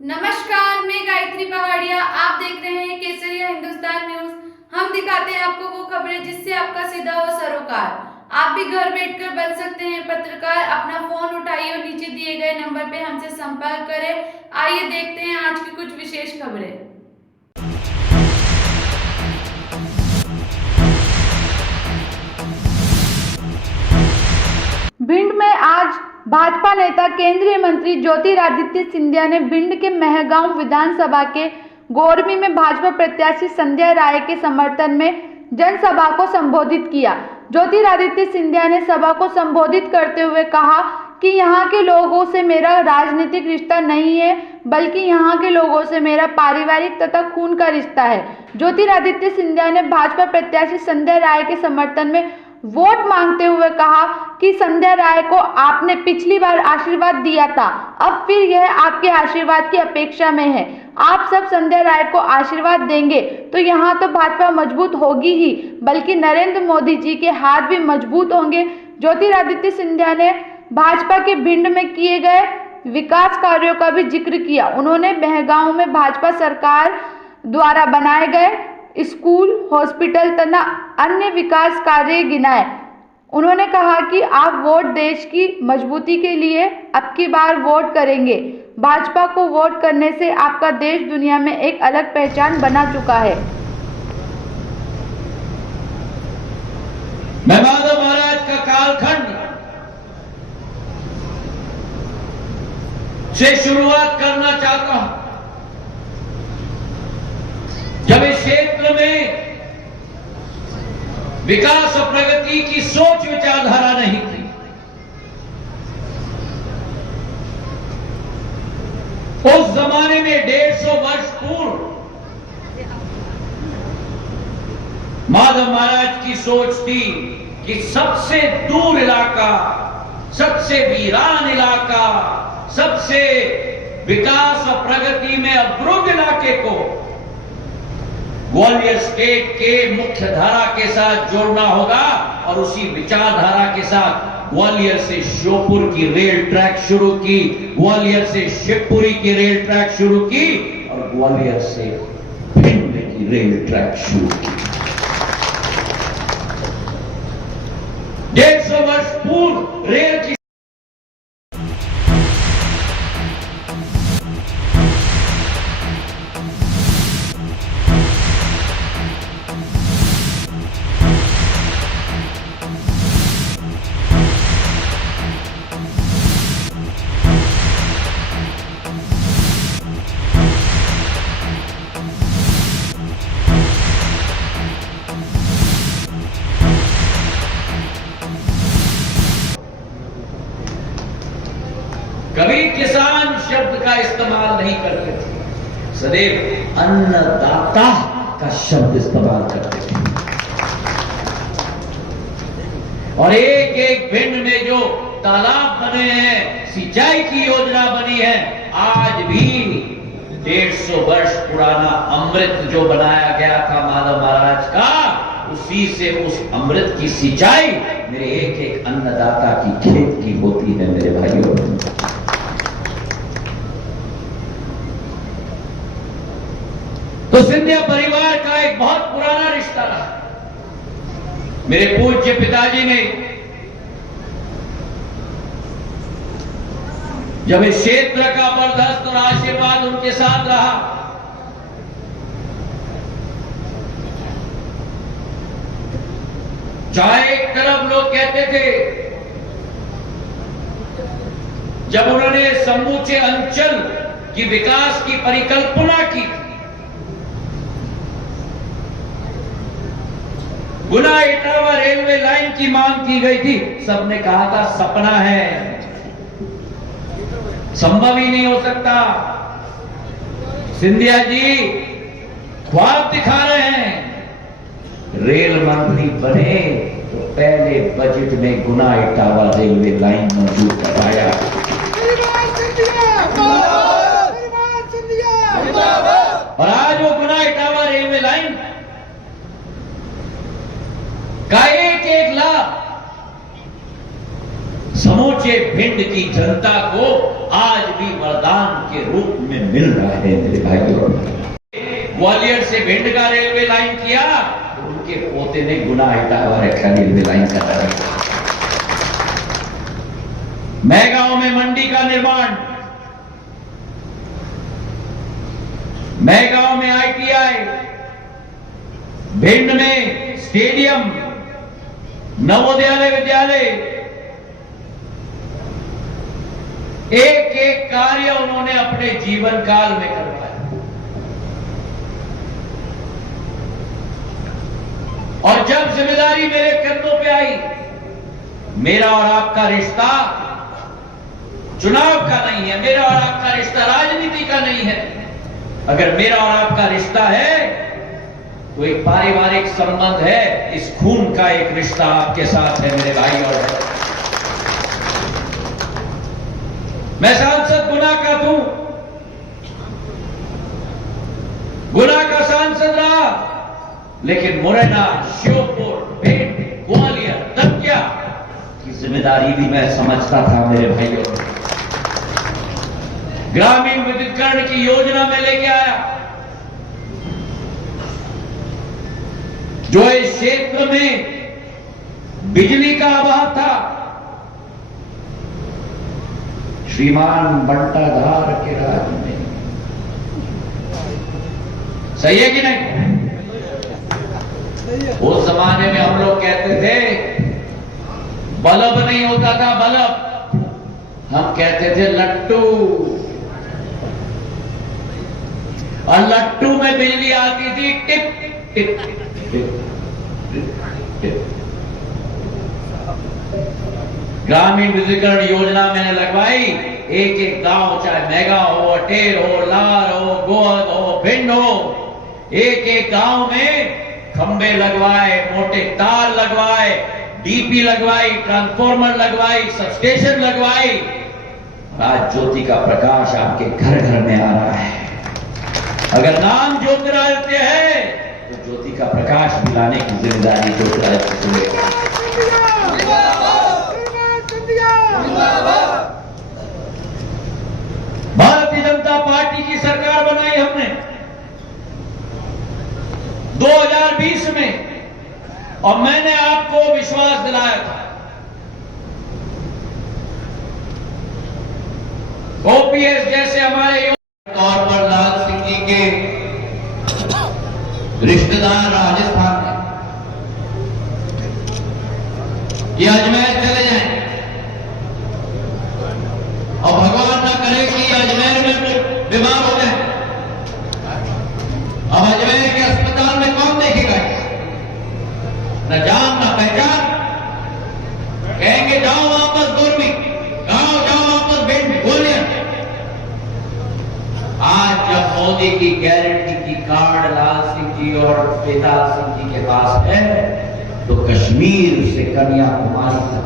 नमस्कार, मैं गायत्री पहाड़िया। आप देख रहे हैं केसरिया हिंदुस्तान न्यूज। हम दिखाते हैं आपको वो खबरें जिससे आपका सीधा हो सरोकार। आप भी घर बैठकर बन सकते हैं पत्रकार। अपना फोन उठाइए और नीचे दिए गए नंबर पे हमसे संपर्क करें। आइए देखते हैं आज की कुछ विशेष खबरें। भिंड में आज भाजपा नेता केंद्रीय मंत्री ज्योतिरादित्य सिंधिया ने भिंड के महगांव विधानसभा के गोरमी में भाजपा प्रत्याशी संध्या राय के समर्थन में जनसभा को संबोधित किया। ज्योतिरादित्य सिंधिया ने सभा को संबोधित करते हुए कहा कि यहाँ के लोगों से मेरा राजनीतिक रिश्ता नहीं है, बल्कि यहाँ के लोगों से मेरा पारिवारिक तथा खून का रिश्ता है। ज्योतिरादित्य सिंधिया ने भाजपा प्रत्याशी संध्या राय के समर्थन में वोट मांगते हुए कहा कि संध्या राय को आपने पिछली बार आशीर्वाद दिया था, अब फिर यह आपके आशीर्वाद की अपेक्षा में है। आप सब संध्या राय को आशीर्वाद देंगे तो यहाँ तो भाजपा मजबूत होगी ही, बल्कि नरेंद्र मोदी जी के हाथ भी मजबूत होंगे। ज्योतिरादित्य सिंधिया ने भाजपा के भिंड में किए गए विकास कार्यों का भी जिक्र किया। उन्होंने महगांव में भाजपा सरकार द्वारा बनाए गए स्कूल, हॉस्पिटल तथा अन्य विकास कार्य गिनाए। उन्होंने कहा कि आप वोट देश की मजबूती के लिए अब की बार वोट करेंगे। भाजपा को वोट करने से आपका देश दुनिया में एक अलग पहचान बना चुका है। मैं माधव महाराज का कालखंड से शुरुआत करना चाहता हूं, जब इस क्षेत्र में विकास और प्रगति की सोच विचारधारा नहीं थी। उस जमाने में 150 वर्ष पूर्व माधव महाराज की सोच थी कि सबसे दूर इलाका, सबसे वीरान इलाका, सबसे विकास और प्रगति में अवरुद्ध इलाके को ग्वालियर स्टेट के मुख्य धारा के साथ जोड़ना होगा। और उसी विचारधारा के साथ ग्वालियर से श्योपुर की रेल ट्रैक शुरू की, ग्वालियर से शिवपुरी की रेल ट्रैक शुरू की और ग्वालियर से भिंड की रेल ट्रैक शुरू की। 150 वर्ष पूर्व रेल की कभी किसान शब्द का इस्तेमाल नहीं करते थे, सदैव अन्नदाता का शब्द इस्तेमाल करते थे। और एक एक भिंड में जो तालाब बने हैं, सिंचाई की योजना बनी है, आज भी 150 वर्ष पुराना अमृत जो बनाया गया था माधव महाराज का, उसी से उस अमृत की सिंचाई मेरे एक एक अन्नदाता की खेत की होती है। मेरे भाइयों, तो सिंधिया परिवार का एक बहुत पुराना रिश्ता रहा। मेरे पूज्य पिताजी ने जब इस क्षेत्र का बर्दाश्त और आशीर्वाद उनके साथ रहा, चाहे एक तरफ लोग कहते थे, जब उन्होंने समूचे अंचल की विकास की परिकल्पना की, गुना इटावा रेलवे लाइन की मांग की गई थी, सबने कहा था सपना है, संभव ही नहीं हो सकता। सिंधिया जी ख्वाब दिखा रहे हैं। रेल मंत्री बने तो पहले बजट में गुना इटावा रेलवे लाइन मंजूर करवाया। और आज वो गुना इटावा रेलवे लाइन का एक एक लाभ समूचे भिंड की जनता को आज भी वरदान के के रूप में मिल रहा है मेरे भाइयों। ग्वालियर से भिंड का रेलवे लाइन किया, उनके पोते ने गुना इटावा रखा रेलवे लाइन का निर्माण। मैगांव में मंडी का निर्माण, मैगांव में ITI, भिंड में स्टेडियम, नवोदय विद्यालय, एक एक कार्य उन्होंने अपने जीवन काल में करवाया। और जब जिम्मेदारी मेरे कंधों पे आई, मेरा और आपका रिश्ता चुनाव का नहीं है, मेरा और आपका रिश्ता राजनीति का नहीं है। अगर मेरा और आपका रिश्ता है तो एक पारिवारिक संबंध है, इस खून का एक रिश्ता आपके साथ है मेरे भाई। और मैं सांसद गुना का हूं, गुना का सांसद रहा, लेकिन मुरैना, श्योपुर, भिंड, ग्वालियर, दतिया की जिम्मेदारी भी मैं समझता था मेरे भाइयों। ग्रामीण विद्युतीकरण की योजना में लेके आया, जो इस क्षेत्र में बिजली का अभाव था, श्रीमान बंटाधार के राज में। सही है कि नहीं? उस जमाने में हम लोग कहते थे बल्ब नहीं होता था, बल्ब, हम कहते थे लट्टू, और लट्टू में बिजली आती थी tip tip tip tip tip. ग्रामीण विद्युतीकरण योजना मैंने लगवाई, एक एक गांव, चाहे मैगांव हो, अटेर हो, लार हो, गोहद हो, भिंड हो, एक एक गांव में खंबे लगवाए, मोटे तार लगवाए, डीपी लगवाई, ट्रांसफार्मर लगवाई, सबस्टेशन लगवाई। आज ज्योति का प्रकाश आपके घर घर में आ रहा है। अगर नाम ज्योतिरादित्य है तो ज्योति का प्रकाश दिलाने की जिम्मेदारी ज्योतिरादित्य को लेकर। भारतीय जनता पार्टी की सरकार बनाई हमने 2020 में, और मैंने आपको विश्वास दिलाया था। OPS जैसे हमारे तौर पर लाल सिंह जी के रिश्तेदार राजस्थान में, ये अजमेर चले जाएं, और भगवान ना करे कि अजमेर में बीमार हो जाए। अब अजमेर के अस्पताल में कौन देखेगा? न जान न पहचान। कहेंगे जाओ वापस गुरमी, जाओ वापस भिंड, ग्वालियर। आज जब मोदी की गारंटी की कार्ड लाल सिंह जी और बेताल सिंह जी के पास है, तो कश्मीर से कन्याकुमारी तक